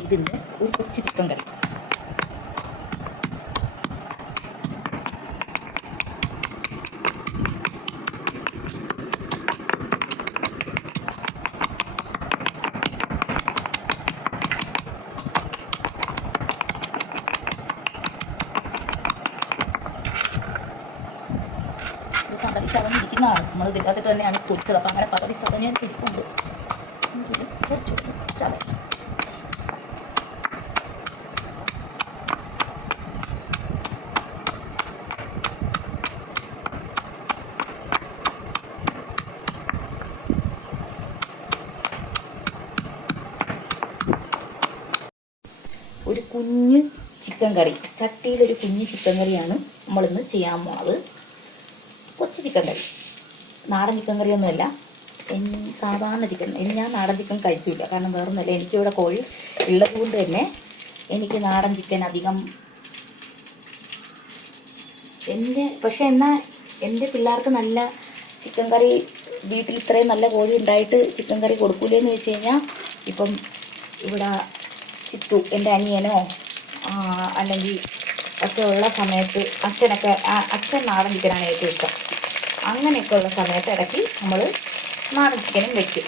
ഇതിൻ്റെ ഒരു കൊച്ചു ചിക്കൻ കറി. പകുതി ചതഞ്ഞിരിക്കുന്നതാണ്, നമ്മൾ ഇതിനകത്തിട്ട് തന്നെയാണ് പൊരിച്ചത്. അപ്പം അങ്ങനെ പകുതി ചതഞ്ഞ ഇരിപ്പുണ്ട്. കുറച്ച് ചത ഒരു കുഞ്ഞ് ചിക്കൻ കറി, ചട്ടിയിലൊരു കുഞ്ഞ് ചിക്കൻ കറിയാണ് നമ്മളിന്ന് ചെയ്യാൻ പോണത്. കൊച്ചു ചിക്കൻ കറി, നാടൻ ചിക്കൻ കറിയൊന്നുമല്ല, സാധാരണ ചിക്കൻ. ഇനി ഞാൻ നാടൻ ചിക്കൻ കഴിക്കില്ല, കാരണം വേറൊന്നുമല്ല, എനിക്കിവിടെ കോഴി ഉള്ളത് കൊണ്ട് തന്നെ എനിക്ക് നാടൻ ചിക്കൻ അധികം പക്ഷെ എന്നാൽ എൻ്റെ പിള്ളേർക്ക് നല്ല ചിക്കൻ കറി, വീട്ടിൽ ഇത്രയും നല്ല കോഴി ഉണ്ടായിട്ട് ചിക്കൻ കറി കൊടുക്കൂലെന്ന് വെച്ച് കഴിഞ്ഞാൽ, ഇപ്പം ഇവിടെ ചിത്തു എൻ്റെ അനിയനോ അല്ലെങ്കിൽ ഒക്കെ ഉള്ള സമയത്ത് അച്ഛൻ നാടൻ ചിക്കനാണ് ഏറ്റവും ഇഷ്ടം. അങ്ങനെയൊക്കെ ഉള്ള സമയത്ത് ഇടയ്ക്ക് നമ്മൾ നാടൻ ചിക്കനും വെക്കും.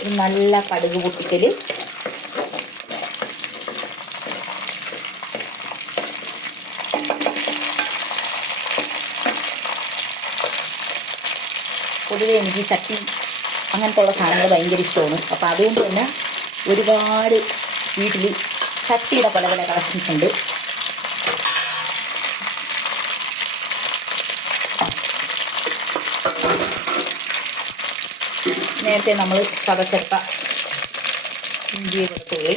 ഒരു നല്ല കടുക് പൊട്ടിക്കൽ, പൊതുവെ എനിക്ക് ചട്ടി അങ്ങനത്തെ ഉള്ള സാധനങ്ങൾ ഭയങ്കര ഇഷ്ടമാണ്. അപ്പോൾ അതുകൊണ്ട് തന്നെ ഒരുപാട് വീട്ടിൽ ചട്ടിയുടെ പല പല കളക്ഷൻസ് ഉണ്ട്. നേരത്തെ നമ്മൾ ചതച്ചെടുത്ത ഇഞ്ചി വെളുത്തുള്ളി,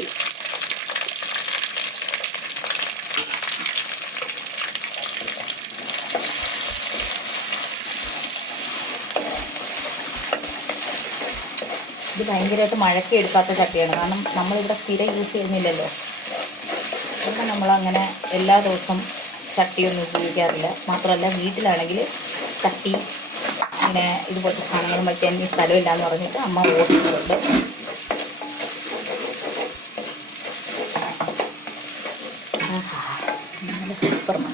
ഇത് ഭയങ്കരമായിട്ട് മഴയ്ക്ക് എടുക്കാത്ത ചട്ടിയാണ്, കാരണം നമ്മളിവിടെ സ്ഥിരം യൂസ് ചെയ്യുന്നില്ലല്ലോ. പിന്നെ നമ്മളങ്ങനെ എല്ലാ ദിവസവും ചട്ടിയൊന്നും ഉപയോഗിക്കാറില്ല. മാത്രമല്ല വീട്ടിലാണെങ്കിൽ ചട്ടി ഇങ്ങനെ ഇതുപോലത്തെ സാധനങ്ങളും വയ്ക്കാൻ ഈ സ്ഥലമില്ലാന്ന് പറഞ്ഞിട്ട് അമ്മ ഓടിച്ചിട്ടുണ്ട്. നല്ല സൂപ്പറാണ്.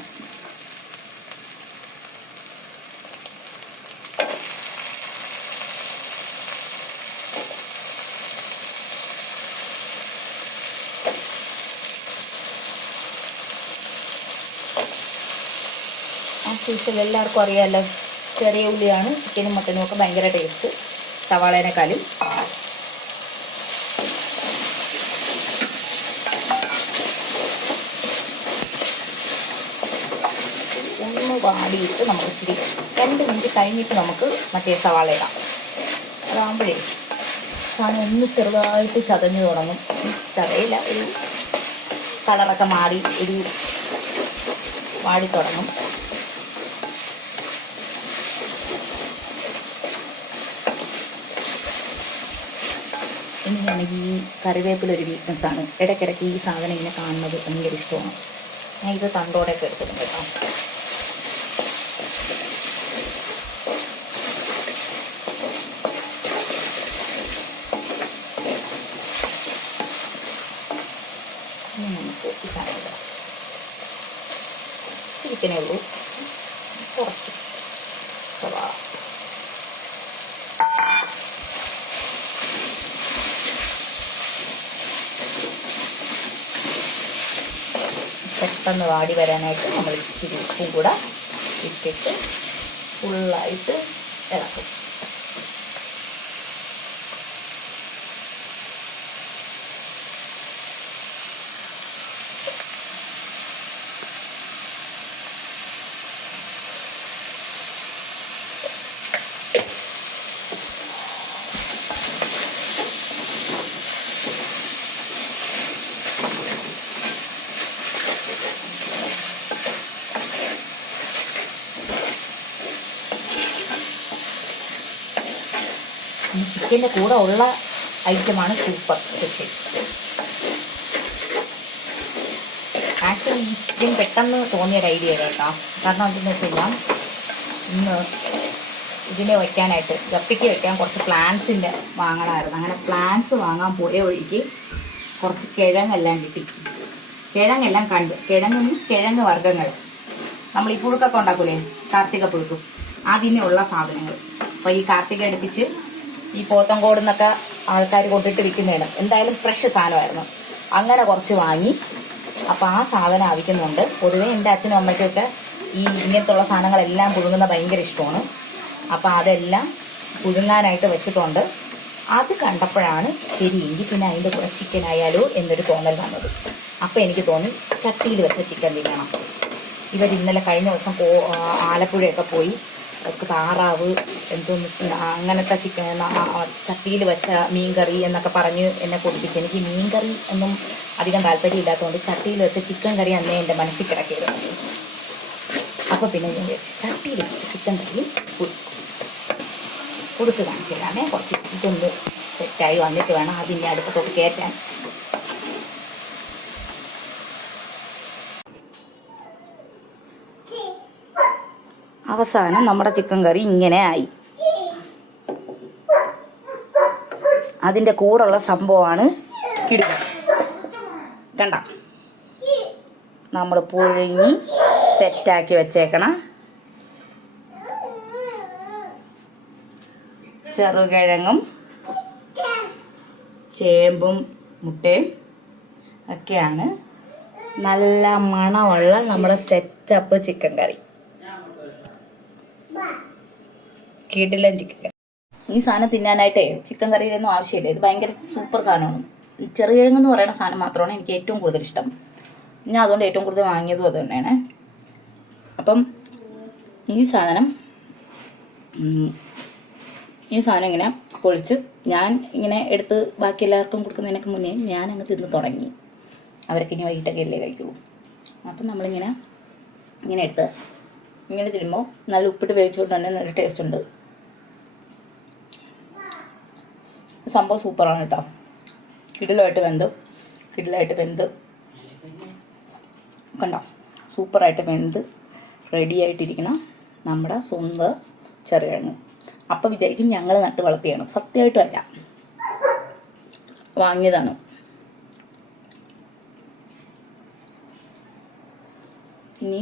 ആ സീസണിൽ എല്ലാവർക്കും അറിയാമല്ലോ, ചെറിയ ഉള്ളിയാണ് ചിക്കനും മട്ടനും ഒക്കെ ഭയങ്കര ടേസ്റ്റ് സവാളേനേക്കാളും. ഒന്ന് വാടിയിട്ട് നമുക്ക് ഇച്ചിരി 2 മിനിറ്റ് കഴിഞ്ഞിട്ട് നമുക്ക് മറ്റേ സവാള ഇടാം. അതാകുമ്പോഴേ സാധനം ഒന്ന് ചെറുതായിട്ട് ചതഞ്ഞ് തുടങ്ങും. ചതയില്ല, ഒരു കളറൊക്കെ മാറി ഒരു വാടി തുടങ്ങും. എനിക്കാണെങ്കിൽ ഈ കറിവേപ്പിലൊരു വീക്ക്നെസ്സാണ്. ഇടയ്ക്കിടയ്ക്ക് ഈ സാധനം ഇങ്ങനെ കാണുന്നത് ഭയങ്കര ഇഷ്ടമാണ്. ഞാൻ ഇത് തണ്ടോടെയൊക്കെ എടുത്തിട്ടുണ്ട് കേട്ടോ. ഇനി നമുക്ക് ഈ സാധനം ഇടാം. ചിക്കനേ ഉള്ളൂ, കുറച്ച് സവാള, പെട്ടെന്ന് വാടി വരാനായിട്ട് നമ്മൾ ഇച്ചിരി ഉപ്പും കൂടെ ഇട്ടിട്ട് ഫുള്ളായിട്ട് ഇളക്കും. ചിക്കൻ്റെ കൂടെ ഉള്ള ഐറ്റമാണ് സൂപ്പർ സ്പെഷ്യൽ. ആക്ച്വലി ഈ ചിക്കൻ പെട്ടെന്ന് തോന്നിയൊരു ഐഡിയ കേട്ടോ. കാരണം എന്തെന്ന് വെച്ച് കഴിഞ്ഞാൽ ഇന്ന് ഇതിനെ വയ്ക്കാനായിട്ട് ഗപ്പിക്ക് വയ്ക്കാൻ കുറച്ച് പ്ലാന്റ്സിൻ്റെ വാങ്ങണമായിരുന്നു. അങ്ങനെ പ്ലാന്റ്സ് വാങ്ങാൻ പോയ വഴിക്ക് കുറച്ച് കിഴങ്ങെല്ലാം കിട്ടി. കിഴങ്ങെല്ലാം കണ്ട്, കിഴങ്ങ് മീൻസ് കിഴങ്ങ് വർഗ്ഗങ്ങൾ, നമ്മൾ ഈ പുഴുക്കൊക്കെ ഉണ്ടാക്കൂലേ, കാർത്തിക പുഴുക്കും, അതിനുള്ള സാധനങ്ങൾ. അപ്പോൾ ഈ കാർത്തിക അടുപ്പിച്ച് ഈ പോത്തങ്കോട് നിന്നൊക്കെ ആൾക്കാർ കൊണ്ടിട്ട് വിൽക്കുന്നതാണ്. എന്തായാലും ഫ്രഷ് സാധനമായിരുന്നു. അങ്ങനെ കുറച്ച് വാങ്ങി. അപ്പോൾ ആ സാധനം ആവശ്യമുണ്ട്. പൊതുവേ എൻ്റെ അച്ഛനും അമ്മയ്ക്കൊക്കെ ഈ ഇങ്ങനത്തുള്ള സാധനങ്ങളെല്ലാം പുഴുങ്ങുന്ന ഭയങ്കര ഇഷ്ടമാണ്. അപ്പോൾ അതെല്ലാം പുഴുങ്ങാനായിട്ട് വെച്ചിട്ടുണ്ട്. അത് കണ്ടപ്പോഴാണ് ശരി, എങ്കിൽ പിന്നെ അതിൻ്റെ കൂടെ ചിക്കൻ ആയാലോ എന്നൊരു തോന്നൽ വന്നത്. അപ്പോൾ എനിക്ക് തോന്നി ചട്ടിയിൽ വെച്ച ചിക്കൻ തിന്നണം. ഇവർ ഇന്നലെ കഴിഞ്ഞ ദിവസം ആലപ്പുഴയൊക്കെ പോയി താറാവ് എന്തോന്ന് അങ്ങനത്തെ ചിക്കൻ ചട്ടിയിൽ വെച്ച മീൻകറി എന്നൊക്കെ പറഞ്ഞ് എന്നെ കൊതിപ്പിച്ച്. എനിക്ക് മീൻകറി ഒന്നും അധികം താല്പര്യമില്ലാത്തതുകൊണ്ട് ചട്ടിയിൽ വെച്ച ചിക്കൻ കറി അന്നേ എൻ്റെ മനസ്സിൽ കിടക്കിയിരുന്നു. അപ്പോൾ പിന്നെ ഞാൻ ചട്ടിയിൽ വെച്ച ചിക്കൻ കറി കൊടുത്ത് കാണിച്ചു തരാമേ. കുറച്ച് ഇതൊന്ന് സെറ്റായി വന്നിട്ട് വേണം അതിൻ്റെ അടുപ്പത്തോട്ട് കയറ്റാൻ. അവസാനം നമ്മുടെ ചിക്കൻ കറി ഇങ്ങനെ ആയി. അതിൻ്റെ കൂടെയുള്ള സംഭവമാണ് കിടുക. കണ്ട, നമ്മൾ പുഴുങ്ങി സെറ്റാക്കി വെച്ചേക്കണ ചെറുകിഴങ്ങും ചേമ്പും മുട്ടയും ഒക്കെയാണ് നല്ല മണമുള്ള നമ്മുടെ സെറ്റപ്പ് ചിക്കൻ കറി. കിടിലൻ ചിക്കൻ കറി. ഈ സാധനം തിന്നാനായിട്ടേ ചിക്കൻ കറിയിലൊന്നും ആവശ്യമില്ല. ഇത് ഭയങ്കര സൂപ്പർ സാധനമാണ്. ചെറുകിഴങ്ങെന്ന് പറയുന്ന സാധനം മാത്രമാണ് എനിക്ക് ഏറ്റവും കൂടുതൽ ഇഷ്ടം. ഞാൻ അതുകൊണ്ട് ഏറ്റവും കൂടുതൽ വാങ്ങിയതും അത് തന്നെയാണ്. അപ്പം ഈ സാധനം ഇങ്ങനെ പൊളിച്ച് ഞാൻ ഇങ്ങനെ എടുത്ത് ബാക്കി എല്ലാവർക്കും കൊടുക്കുന്നതിനൊക്കെ മുന്നേ ഞാൻ അങ്ങ് തിന്ന് തുടങ്ങി. അവരൊക്കെ ഇനി വൈകിട്ടൊക്കെ അല്ലേ കഴിക്കുള്ളൂ. അപ്പം നമ്മളിങ്ങനെ എടുത്ത് ഇങ്ങനെ തിരുമ്പോൾ നല്ല ഉപ്പിട്ട് വേവിച്ചുകൊണ്ട് തന്നെ നല്ല ടേസ്റ്റ് ഉണ്ട്. സംഭവം സൂപ്പറാണ് കേട്ടോ. കിടിലായിട്ട് വെന്ത് കണ്ടോ, സൂപ്പറായിട്ട് വെന്ത് റെഡിയായിട്ടിരിക്കണം നമ്മുടെ സ്വന്തം ചെറുകിഴങ്ങ്. അപ്പം വിചാരിക്കും ഞങ്ങൾ നട്ട് വളർത്തിയാണ്. സത്യമായിട്ടും അല്ല, വാങ്ങിയതാണ്. ഇനി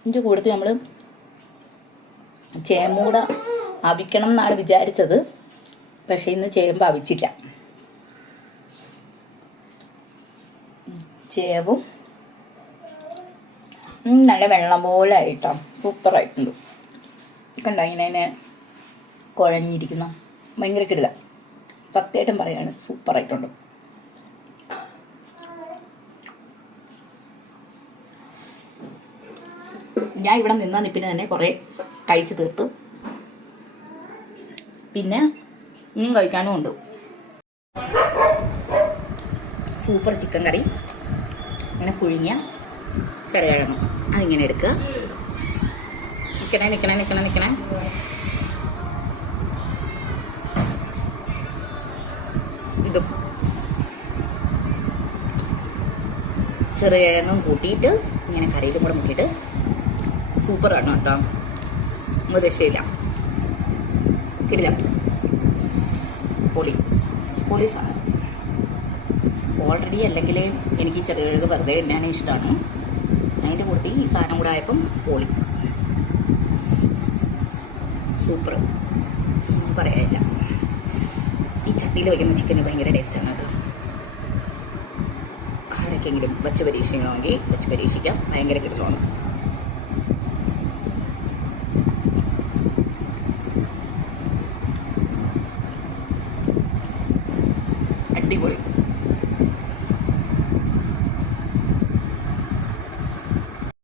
ഇതിൻ്റെ കൂടത്തിൽ നമ്മൾ ചേമ്പൂട അവിക്കണം എന്നാണ് വിചാരിച്ചത്. പക്ഷേ ഇന്ന് ചേമ്പ് അവിച്ചില്ല. ചേമ്പും നല്ല വെള്ളം പോലെ ആയിട്ടോ, സൂപ്പറായിട്ടുണ്ട്. കണ്ടോ ഇങ്ങനെ കുഴഞ്ഞിരിക്കുന്ന ഭയങ്കര കിടില. സത്യമായിട്ടും പറയാണ്, സൂപ്പറായിട്ടുണ്ട്. ഞാൻ ഇവിടെ നിന്ന നിപ്പിന് തന്നെ കുറേ കഴിച്ച് തീർത്ത്. പിന്നെ ഇനിയും കഴിക്കാനും ഉണ്ട്. സൂപ്പർ ചിക്കൻ കറി, ഇങ്ങനെ പുഴുങ്ങിയ ചെറുകിഴങ്ങ് അതിങ്ങനെ എടുക്കുക. നിൽക്കണേ. ഇതും ചെറുകിഴങ്ങും കൂട്ടിയിട്ട് ഇങ്ങനെ കറിയിലും കൂടെ മുക്കിയിട്ട് സൂപ്പറാണ് കേട്ടോ. ഒരു രക്ഷയില്ല, കിടില, പൊളി സാധനം. ഓൾറെഡി അല്ലെങ്കിൽ എനിക്ക് ചെറുകിഴങ്ങ് വെറുതെ തിന്നാനും ഇഷ്ടമാണ്. അതിൻ്റെ കൂട്ടത്തിൽ ഈ സാധനം കൂടെ ആയപ്പം പൊളി, സൂപ്പർ, പറയാനില്ല. ഈ ചട്ടിയിൽ വയ്ക്കുന്ന ചിക്കന് ഭയങ്കര ടേസ്റ്റാണ് കേട്ടോ. ആരൊക്കെയെങ്കിലും വെച്ച് പരീക്ഷിക്കണമെങ്കിൽ വെച്ച് പരീക്ഷിക്കാം. ഭയങ്കര കിടലാണ്. അടിപൊളി.